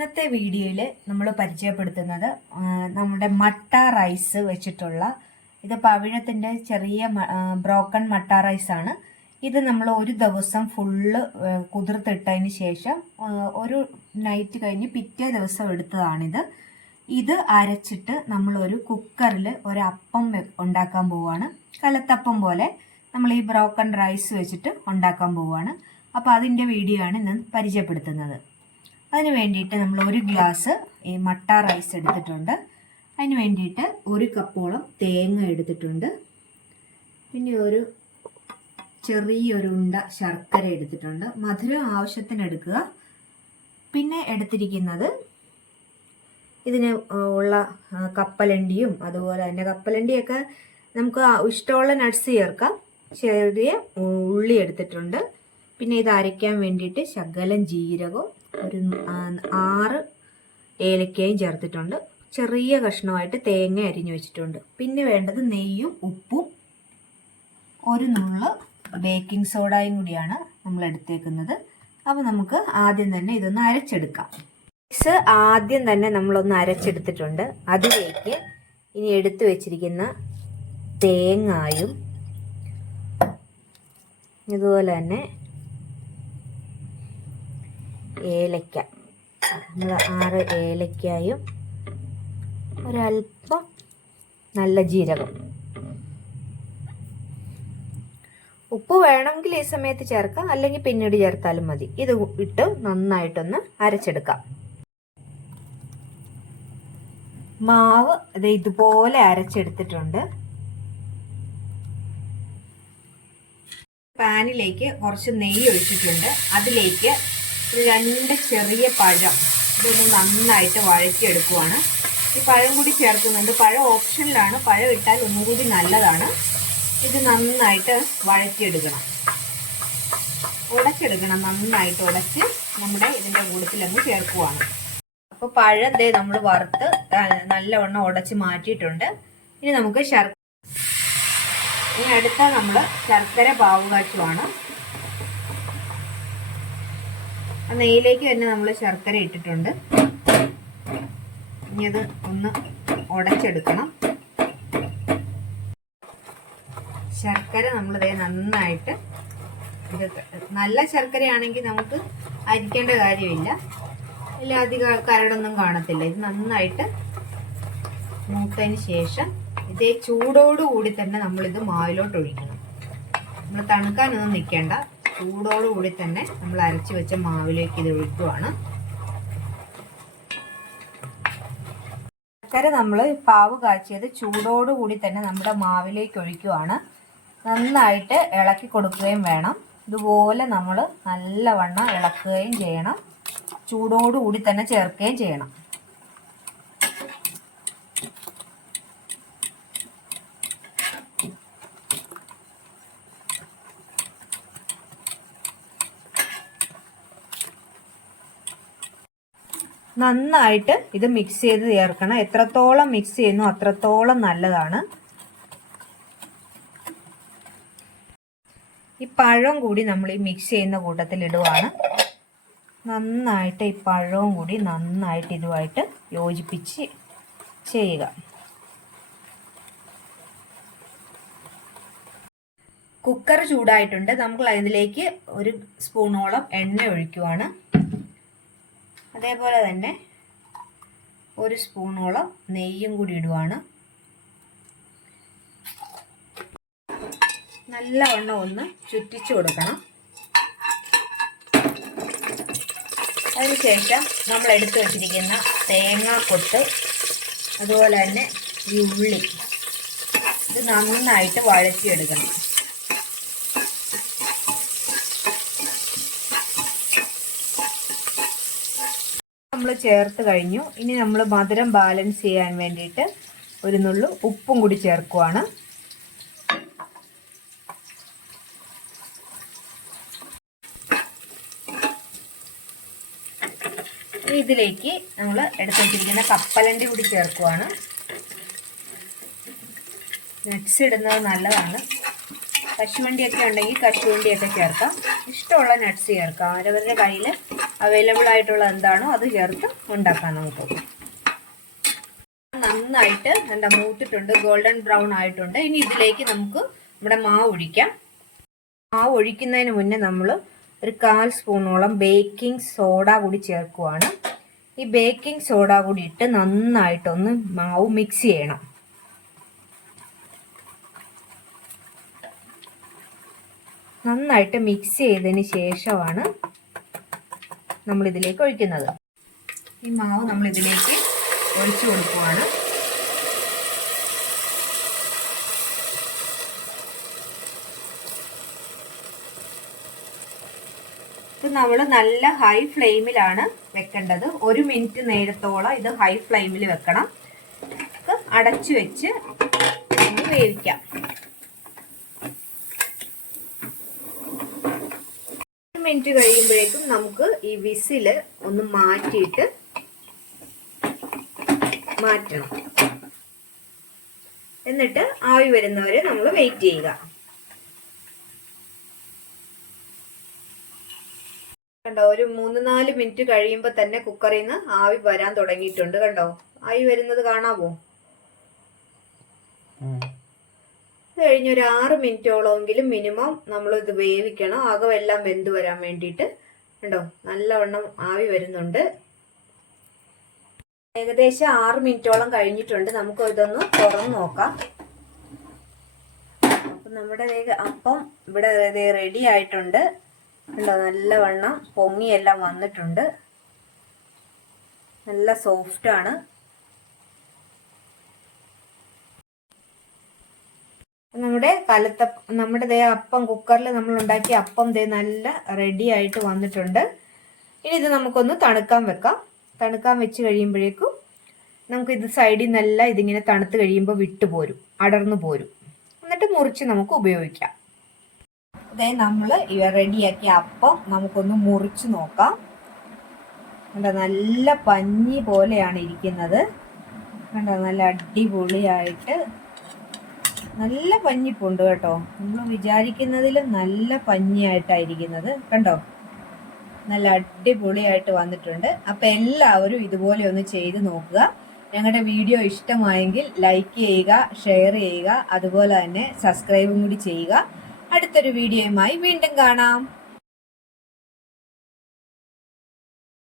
ഇന്നത്തെ വീഡിയോയിൽ നമ്മൾ പരിചയപ്പെടുത്തുന്നത് നമ്മുടെ മട്ട റൈസ് വെച്ചിട്ടുള്ള ഇത് പവിഴത്തിന്റെ ചെറിയ ബ്രോക്കൺ മട്ട റൈസ് ആണ് ഇത് നമ്മൾ ഒരു ദിവസം ഫുള്ള് കുതിർത്തിട്ടതിന് ശേഷം ഒരു നൈറ്റ് കഴിഞ്ഞ് പിറ്റേ ദിവസം എടുത്തതാണിത്. ഇത് അരച്ചിട്ട് നമ്മൾ ഒരു കുക്കറിൽ ഒരു അപ്പം ഉണ്ടാക്കാൻ പോവുകയാണ് കലത്തപ്പം പോലെ നമ്മൾ ഈ ബ്രോക്കൺ റൈസ് വെച്ചിട്ട് ഉണ്ടാക്കാൻ പോവുകയാണ് അപ്പോൾ അതിന്റെ വീഡിയോ ആണ് ഇന്ന് പരിചയപ്പെടുത്തുന്നത്. അതിന് വേണ്ടിയിട്ട് നമ്മൾ ഒരു ഗ്ലാസ് ഈ മട്ട റൈസ് എടുത്തിട്ടുണ്ട്. അതിന് വേണ്ടിയിട്ട് ഒരു കപ്പോളം തേങ്ങ എടുത്തിട്ടുണ്ട്. പിന്നെ ഒരു ചെറിയൊരു ഉണ്ട ശർക്കര എടുത്തിട്ടുണ്ട്. മധുരം ആവശ്യത്തിന് എടുക്കുക. പിന്നെ എടുത്തിരിക്കുന്നത് ഇതിന് ഉള്ള കപ്പലണ്ടിയും അതുപോലെ തന്നെ കപ്പലണ്ടിയൊക്കെ നമുക്ക് ഇഷ്ടമുള്ള നട്ട്സ് ചേർക്കാം. ചെറിയ ഉള്ളി എടുത്തിട്ടുണ്ട്. പിന്നെ ഇത് അരയ്ക്കാൻ വേണ്ടിയിട്ട് ശകലം ജീരകവും ഒരു ആറ് ഏലക്കയും ചേർത്തിട്ടുണ്ട്. ചെറിയ കഷ്ണമായിട്ട് തേങ്ങ അരിഞ്ഞു വെച്ചിട്ടുണ്ട്. പിന്നെ വേണ്ടത് നെയ്യും ഉപ്പും ഒരു നുള്ള് ബേക്കിംഗ് സോഡയും കൂടിയാണ് നമ്മൾ എടുത്തേക്കുന്നത്. അപ്പോൾ നമുക്ക് ആദ്യം തന്നെ ഇതൊന്ന് അരച്ചെടുക്കാം. മിക്സ് ആദ്യം തന്നെ നമ്മളൊന്ന് അരച്ചെടുത്തിട്ടുണ്ട്. അതിലേക്ക് ഇനി എടുത്തു വെച്ചിരിക്കുന്ന തേങ്ങായും ഇതുപോലെ തന്നെ ഏലക്ക. നമ്മൾ ആറ് ഏലക്കായും ഒരല്പം നല്ല ജീരകം. ഉപ്പ് വേണമെങ്കിൽ ഈ സമയത്ത് ചേർക്കാം. അല്ലെങ്കിൽ പിന്നീട് ചേർത്താലും മതി. ഇത് ഇട്ട് നന്നായിട്ടൊന്ന് അരച്ചെടുക്കാം. മാവ് ഇത് ഇതുപോലെ അരച്ചെടുത്തിട്ടുണ്ട്. പാനിലേക്ക് കുറച്ച് നെയ്യ് ഒഴിച്ചിട്ടുണ്ട്. അതിലേക്ക് രണ്ട് ചെറിയ പഴം. ഇതൊന്ന് നന്നായിട്ട് വഴറ്റിയെടുക്കുവാണ്. ഈ പഴം കൂടി ചേർക്കുന്നുണ്ട്. പഴം ഓപ്ഷനിലാണ്. പഴം ഇട്ടാൽ ഒന്നുകൂടി നല്ലതാണ്. ഇത് നന്നായിട്ട് വഴറ്റിയെടുക്കണം. ഉടച്ചെടുക്കണം. നന്നായിട്ട് ഉടച്ച് നമ്മുടെ ഇതിന്റെ കൂട്ടത്തിൽ ചേർക്കുവാണ്. അപ്പോൾ പഴം ദേ നമ്മൾ വറുത്ത് നല്ലവണ്ണം ഉടച്ച് മാറ്റിയിട്ടുണ്ട്. ഇനി നമുക്ക് ശർക്കര ഇനി അടുത്ത നമ്മൾ ശർക്കര പാവുകാച്ചുവാണ് ആ നെയ്യിലേക്ക് തന്നെ നമ്മൾ ശർക്കര ഇട്ടിട്ടുണ്ട്. ഇനി അത് ഒന്ന് ഉടച്ചെടുക്കണം. ശർക്കര നമ്മൾ ദേ നന്നായിട്ട് ഇത് നല്ല ശർക്കരയാണെങ്കിൽ നമുക്ക് അരിക്കേണ്ട കാര്യമില്ല. അതിൽ അധികം കരടൊന്നും കാണത്തില്ല. ഇത് നന്നായിട്ട് മൂത്തതിന് ശേഷം ഇതേ ചൂടോടുകൂടി തന്നെ നമ്മളിത് മാവിലോട്ട് ഒഴിക്കണം. നമ്മൾ തണുക്കാനൊന്നും നിൽക്കേണ്ട. ചൂടോടുകൂടി തന്നെ നമ്മൾ അരച്ച് വെച്ച മാവിലേക്ക് ഇത് ഒഴിക്കുവാണ്. ശർക്കര നമ്മൾ പാവ് കാച്ചിയത് ചൂടോടുകൂടി തന്നെ നമ്മുടെ മാവിലേക്ക് ഒഴിക്കുവാണ്. നന്നായിട്ട് ഇളക്കി കൊടുക്കുകയും വേണം. ഇതുപോലെ നമ്മൾ നല്ലവണ്ണം ഇളക്കുകയും ചെയ്യണം. ചൂടോടുകൂടി തന്നെ ചേർക്കുകയും ചെയ്യണം. നന്നായിട്ട് ഇത് മിക്സ് ചെയ്ത് ചേർക്കണം. എത്രത്തോളം മിക്സ് ചെയ്യുന്നു അത്രത്തോളം നല്ലതാണ്. ഈ പഴവും കൂടി നമ്മൾ ഈ മിക്സ് ചെയ്യുന്ന കൂട്ടത്തിൽ ഇടുവാണ്. നന്നായിട്ട് ഈ പഴവും കൂടി നന്നായിട്ട് ഇതുമായിട്ട് യോജിപ്പിച്ച് ചെയ്യുക. കുക്കർ ചൂടായിട്ടുണ്ട്. നമുക്ക് അതിലേക്ക് ഒരു സ്പൂണോളം എണ്ണ ഒഴിക്കുവാണ്. അതേപോലെ തന്നെ ഒരു സ്പൂണോളം നെയ്യും കൂടി ഇടുവാണ്. നല്ലവണ്ണം ഒന്ന് ചുറ്റിച്ചു കൊടുക്കണം. അതിനുശേഷം നമ്മൾ എടുത്തു വച്ചിരിക്കുന്ന തേങ്ങാക്കൊട്ട് അതുപോലെ തന്നെ ഈ ഉള്ളി ഇത് നന്നായിട്ട് വഴറ്റിയെടുക്കണം. ചേർത്ത് കഴിഞ്ഞു. ഇനി നമ്മൾ മധുരം ബാലൻസ് ചെയ്യാൻ വേണ്ടിയിട്ട് ഒരു നുള്ളു ഉപ്പും കൂടി ചേർക്കുവാണ്. ഇതിലേക്ക് നമ്മൾ എടുത്തു വെച്ചിരിക്കുന്ന കപ്പലണ്ടി കൂടി ചേർക്കുവാണ്. നട്ട്സ് ഇടുന്നത് നല്ലതാണ്. കശുവണ്ടിയൊക്കെ ഉണ്ടെങ്കിൽ കശുവണ്ടിയൊക്കെ ചേർക്കാം. ഇഷ്ടമുള്ള നട്ട്സ് ചേർക്കാം. അവരവരുടെ കയ്യിൽ അവൈലബിൾ ആയിട്ടുള്ള എന്താണോ അത് ചേർത്ത് ഉണ്ടാക്കാൻ നമുക്ക്. നന്നായിട്ട് എന്താ മൂത്തിട്ടുണ്ട് ഗോൾഡൻ ബ്രൗൺ ആയിട്ടുണ്ട്. ഇനി ഇതിലേക്ക് നമുക്ക് നമ്മുടെ മാവ് ഒഴിക്കാം. മാവ് ഒഴിക്കുന്നതിന് മുന്നേ നമ്മൾ ഒരു കാൽ സ്പൂണോളം ബേക്കിംഗ് സോഡ കൂടി ചേർക്കുവാണ്. ഈ ബേക്കിംഗ് സോഡ കൂടി ഇട്ട് നന്നായിട്ടൊന്ന് മാവ് മിക്സ് ചെയ്യണം. നന്നായിട്ട് മിക്സ് ചെയ്തതിന് ശേഷമാണ് നമ്മൾ ഇതിലേക്ക് ഒഴിക്കുന്നത്. ഈ മാവ് നമ്മൾ ഇതിലേക്ക് ഒഴിച്ചു കൊടുക്കുവാണ്. ഇത് നമ്മൾ നല്ല ഹൈ ഫ്ലെയിമിലാണ് വെക്കേണ്ടത്. ഒരു മിനിറ്റ് നേരത്തോളം ഇത് ഹൈ ഫ്ലെയിമിൽ വെക്കണം. അടച്ചു വെച്ച് വേവിക്കാം. മിനിറ്റ് കഴിയുമ്പോഴേക്കും നമുക്ക് ഈ വിസിൽ ഒന്ന് മാറ്റിയിട്ട് മാറ്റണം. എന്നിട്ട് ആവി വരുന്നവരെ നമ്മൾ വെയിറ്റ് ചെയ്യുക. കണ്ടോ ഒരു മൂന്ന് നാല് മിനിറ്റ് കഴിയുമ്പോൾ തന്നെ കുക്കറിൽ നിന്ന് ആവി വരാൻ തുടങ്ങിയിട്ടുണ്ട് കണ്ടോ? ആവി വരുന്നത് ഇത് കഴിഞ്ഞ് ഒരു ആറ് മിനിറ്റോളമെങ്കിലും മിനിമം നമ്മൾ ഇത് വേവിക്കണം അകമെല്ലാം വെന്ത് വരാൻ വേണ്ടിയിട്ട്. ഉണ്ടോ നല്ലവണ്ണം ആവി വരുന്നുണ്ട്. ഏകദേശം ആറ് മിനിറ്റോളം കഴിഞ്ഞിട്ടുണ്ട്. നമുക്ക് ഇതൊന്ന് തുറന്ന് നോക്കാം. അപ്പം നമ്മുടെ അപ്പം ഇവിടെ റെഡി ആയിട്ടുണ്ട്. ഉണ്ടോ നല്ലവണ്ണം പൊങ്ങിയെല്ലാം വന്നിട്ടുണ്ട്. നല്ല സോഫ്റ്റ് നമ്മുടെ കലത്ത നമ്മുടെ ദേ അപ്പം കുക്കറിൽ നമ്മൾ ഉണ്ടാക്കിയ അപ്പം ദേ നല്ല റെഡി ആയിട്ട് വന്നിട്ടുണ്ട്. ഇനി ഇത് നമുക്കൊന്ന് തണുക്കാൻ വെക്കാം. തണുക്കാൻ വെച്ച് കഴിയുമ്പോഴേക്കും നമുക്ക് ഇത് സൈഡിൽ നല്ല ഇതിങ്ങനെ തണുത്ത് കഴിയുമ്പോൾ വിട്ടുപോരും അടർന്നു പോരും. എന്നിട്ട് മുറിച്ച് നമുക്ക് ഉപയോഗിക്കാം. അതേ നമ്മൾ റെഡിയാക്കിയ അപ്പം നമുക്കൊന്ന് മുറിച്ച് നോക്കാം. കണ്ടോ നല്ല പഞ്ഞി പോലെയാണ് ഇരിക്കുന്നത്. കണ്ടോ നല്ല അടിപൊളിയായിട്ട് നല്ല പഞ്ഞിപ്പുണ്ട് കേട്ടോ. നമ്മൾ വിചാരിക്കുന്നതിലും നല്ല പഞ്ഞിയായിട്ടായിരിക്കുന്നത്. കണ്ടോ? നല്ല അടിപൊളിയായിട്ട് വന്നിട്ടുണ്ട്. അപ്പം എല്ലാവരും ഇതുപോലെ ഒന്ന് ചെയ്ത് നോക്കുക. ഞങ്ങളുടെ വീഡിയോ ഇഷ്ടമായെങ്കിൽ ലൈക്ക് ചെയ്യുക ഷെയർ ചെയ്യുക അതുപോലെ തന്നെ സബ്സ്ക്രൈബും കൂടി ചെയ്യുക. അടുത്തൊരു വീഡിയോയുമായി വീണ്ടും കാണാം.